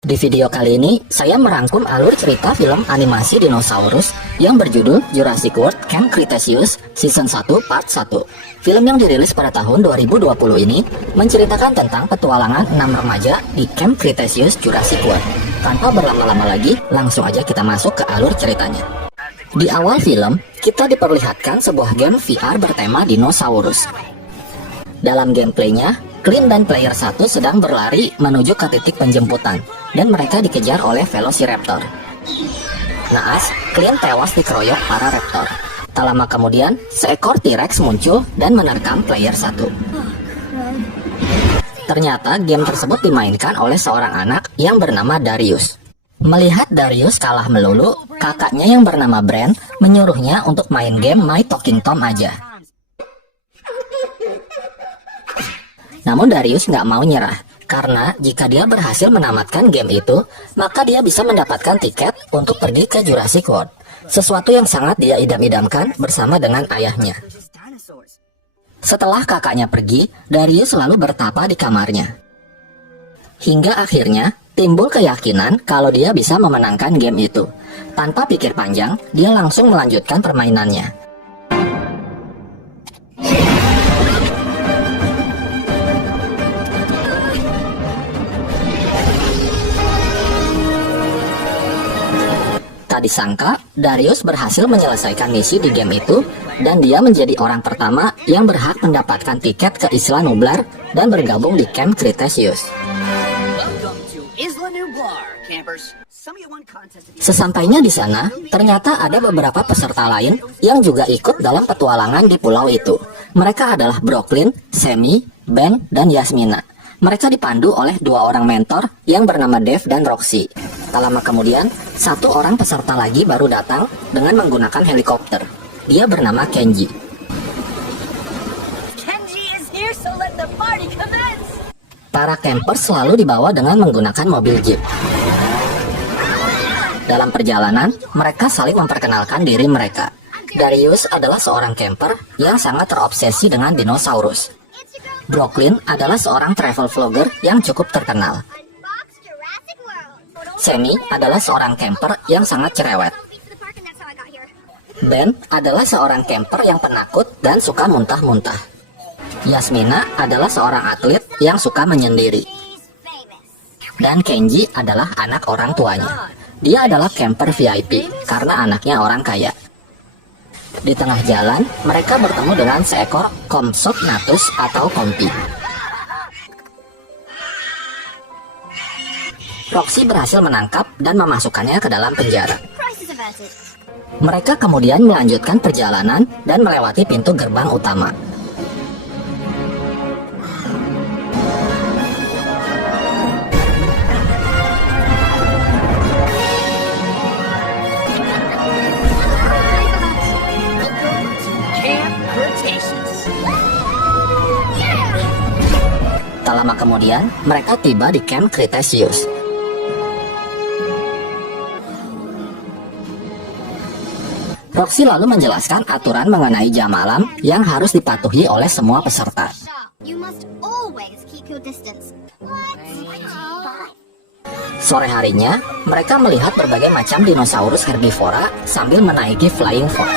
Di video kali ini, saya merangkum alur cerita film animasi dinosaurus yang berjudul Jurassic World Camp Cretaceous Season 1 Part 1. Film yang dirilis pada tahun 2020 ini menceritakan tentang petualangan 6 remaja di Camp Cretaceous Jurassic World. Tanpa berlama-lama lagi, langsung aja kita masuk ke alur ceritanya. Di awal film, kita diperlihatkan sebuah game VR bertema dinosaurus. Dalam gameplaynya, Clint dan player 1 sedang berlari menuju ke titik penjemputan, dan mereka dikejar oleh Velociraptor. Naas, Clint tewas dikeroyok para raptor. Tak lama kemudian, seekor T-Rex muncul dan menerkam player 1. Ternyata game tersebut dimainkan oleh seorang anak yang bernama Darius. Melihat Darius kalah melulu, kakaknya yang bernama Brent menyuruhnya untuk main game My Talking Tom aja. Namun Darius nggak mau nyerah, karena jika dia berhasil menamatkan game itu, maka dia bisa mendapatkan tiket untuk pergi ke Jurassic World. Sesuatu yang sangat dia idam-idamkan bersama dengan ayahnya. Setelah kakaknya pergi, Darius selalu bertapa di kamarnya. Hingga akhirnya, timbul keyakinan kalau dia bisa memenangkan game itu. Tanpa pikir panjang, dia langsung melanjutkan permainannya. Tak disangka, Darius berhasil menyelesaikan misi di game itu, dan dia menjadi orang pertama yang berhak mendapatkan tiket ke Isla Nublar dan bergabung di Camp Cretaceous. Sesampainya di sana, ternyata ada beberapa peserta lain yang juga ikut dalam petualangan di pulau itu. Mereka adalah Brooklyn, Sammy, Ben, dan Yasmina. Mereka dipandu oleh dua orang mentor yang bernama Dave dan Roxy. Tak lama kemudian, satu orang peserta lagi baru datang dengan menggunakan helikopter. Dia bernama Kenji. Para campers selalu dibawa dengan menggunakan mobil jeep. Dalam perjalanan, mereka saling memperkenalkan diri mereka. Darius adalah seorang camper yang sangat terobsesi dengan dinosaurus. Brooklyn adalah seorang travel vlogger yang cukup terkenal. Sammy adalah seorang camper yang sangat cerewet. Ben adalah seorang camper yang penakut dan suka muntah-muntah. Yasmina adalah seorang atlet yang suka menyendiri. Dan Kenji adalah anak orang tuanya. Dia adalah camper VIP karena anaknya orang kaya. Di tengah jalan, mereka bertemu dengan seekor Compsognathus atau Kompi. Roxy berhasil menangkap dan memasukkannya ke dalam penjara. Mereka kemudian melanjutkan perjalanan dan melewati pintu gerbang utama. Tak lama kemudian, mereka tiba di Camp Cretaceous. Roxy lalu menjelaskan aturan mengenai jam malam yang harus dipatuhi oleh semua peserta. Sore harinya, mereka melihat berbagai macam dinosaurus herbivora sambil menaiki Flying Fox.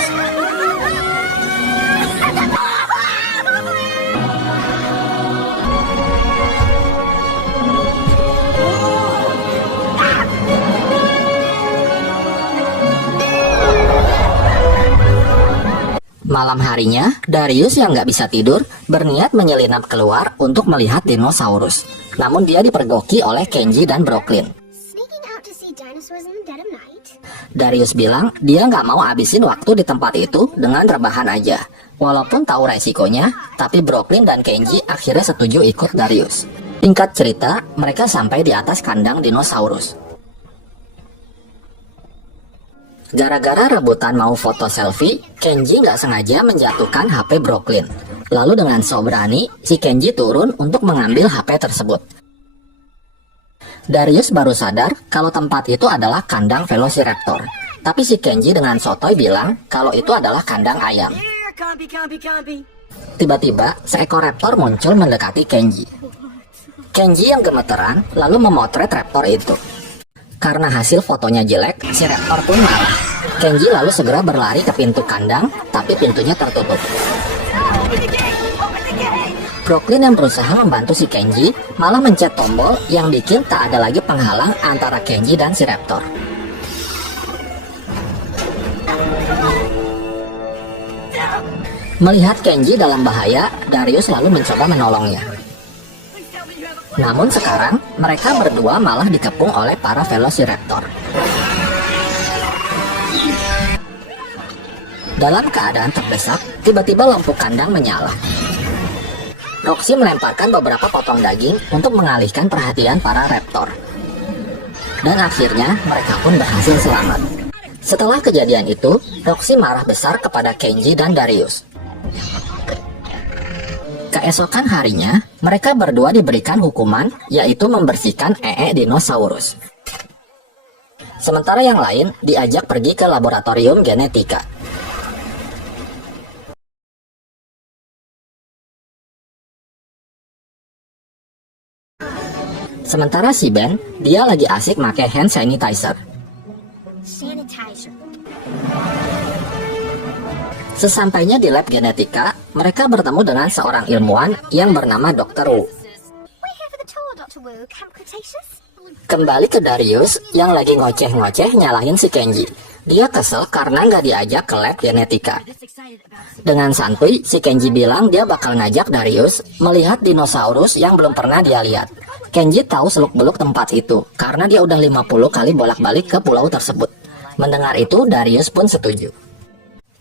Malam harinya, Darius yang nggak bisa tidur berniat menyelinap keluar untuk melihat dinosaurus. Namun dia dipergoki oleh Kenji dan Brooklyn. Darius bilang dia nggak mau habisin waktu di tempat itu dengan rebahan aja. Walaupun tahu resikonya, tapi Brooklyn dan Kenji akhirnya setuju ikut Darius. Singkat cerita, mereka sampai di atas kandang dinosaurus. Gara-gara rebutan mau foto selfie, Kenji nggak sengaja menjatuhkan HP Brooklyn. Lalu dengan sok berani, si Kenji turun untuk mengambil HP tersebut. Darius baru sadar kalau tempat itu adalah kandang Velociraptor. Tapi si Kenji dengan sotoy bilang kalau itu adalah kandang ayam. Tiba-tiba, seekor raptor muncul mendekati Kenji. Kenji yang gemeteran lalu memotret raptor itu. Karena hasil fotonya jelek, si Raptor pun marah. Kenji lalu segera berlari ke pintu kandang, tapi pintunya tertutup. Brooklyn yang berusaha membantu si Kenji malah mencet tombol yang bikin tak ada lagi penghalang antara Kenji dan si Raptor. Melihat Kenji dalam bahaya, Darius lalu mencoba menolongnya. Namun sekarang, mereka berdua malah dikepung oleh para Velociraptor. Dalam keadaan terdesak, tiba-tiba lampu kandang menyala. Roxy melemparkan beberapa potong daging untuk mengalihkan perhatian para raptor. Dan akhirnya, mereka pun berhasil selamat. Setelah kejadian itu, Roxy marah besar kepada Kenji dan Darius. Keesokan harinya, mereka berdua diberikan hukuman, yaitu membersihkan dinosaurus. Sementara yang lain diajak pergi ke laboratorium genetika. Sementara si Ben, dia lagi asik pakai hand sanitizer. Sesampainya di lab genetika, mereka bertemu dengan seorang ilmuwan yang bernama Dr. Wu. Kembali ke Darius yang lagi ngoceh-ngoceh nyalahin si Kenji. Dia kesel karena nggak diajak ke lab genetika. Dengan santuy, si Kenji bilang dia bakal ngajak Darius melihat dinosaurus yang belum pernah dia lihat. Kenji tahu seluk-beluk tempat itu karena dia udah 50 kali bolak-balik ke pulau tersebut. Mendengar itu, Darius pun setuju.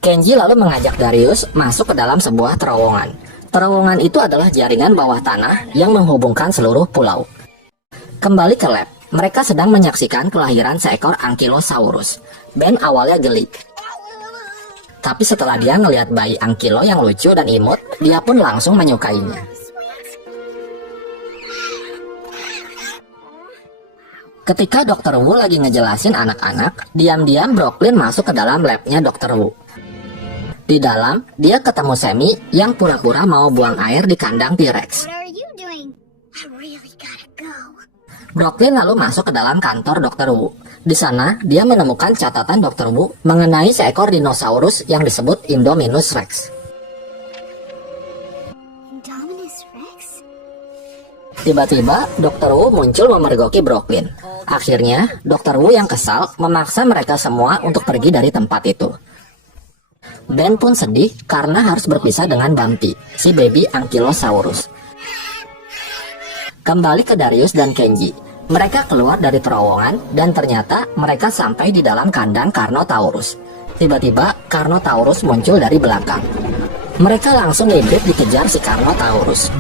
Kenji lalu mengajak Darius masuk ke dalam sebuah terowongan. Terowongan itu adalah jaringan bawah tanah yang menghubungkan seluruh pulau. Kembali ke lab, mereka sedang menyaksikan kelahiran seekor Ankylosaurus. Ben awalnya geli. Tapi setelah dia ngelihat bayi Ankylo yang lucu dan imut, dia pun langsung menyukainya. Ketika Dr. Wu lagi ngejelasin anak-anak, diam-diam Brooklyn masuk ke dalam labnya Dr. Wu. Di dalam, dia ketemu Sammy yang pura-pura mau buang air di kandang T-Rex. Brooklyn lalu masuk ke dalam kantor Dr. Wu. Di sana, dia menemukan catatan Dr. Wu mengenai seekor dinosaurus yang disebut Indominus Rex. Tiba-tiba, Dr. Wu muncul memergoki Brooklyn. Akhirnya, Dr. Wu yang kesal memaksa mereka semua untuk pergi dari tempat itu. Ben pun sedih karena harus berpisah dengan Bumpy, si baby Ankylosaurus. Kembali ke Darius dan Kenji. Mereka keluar dari terowongan dan ternyata mereka sampai di dalam kandang Carnotaurus. Tiba-tiba Carnotaurus muncul dari belakang. Mereka langsung ngibrit dikejar si Carnotaurus.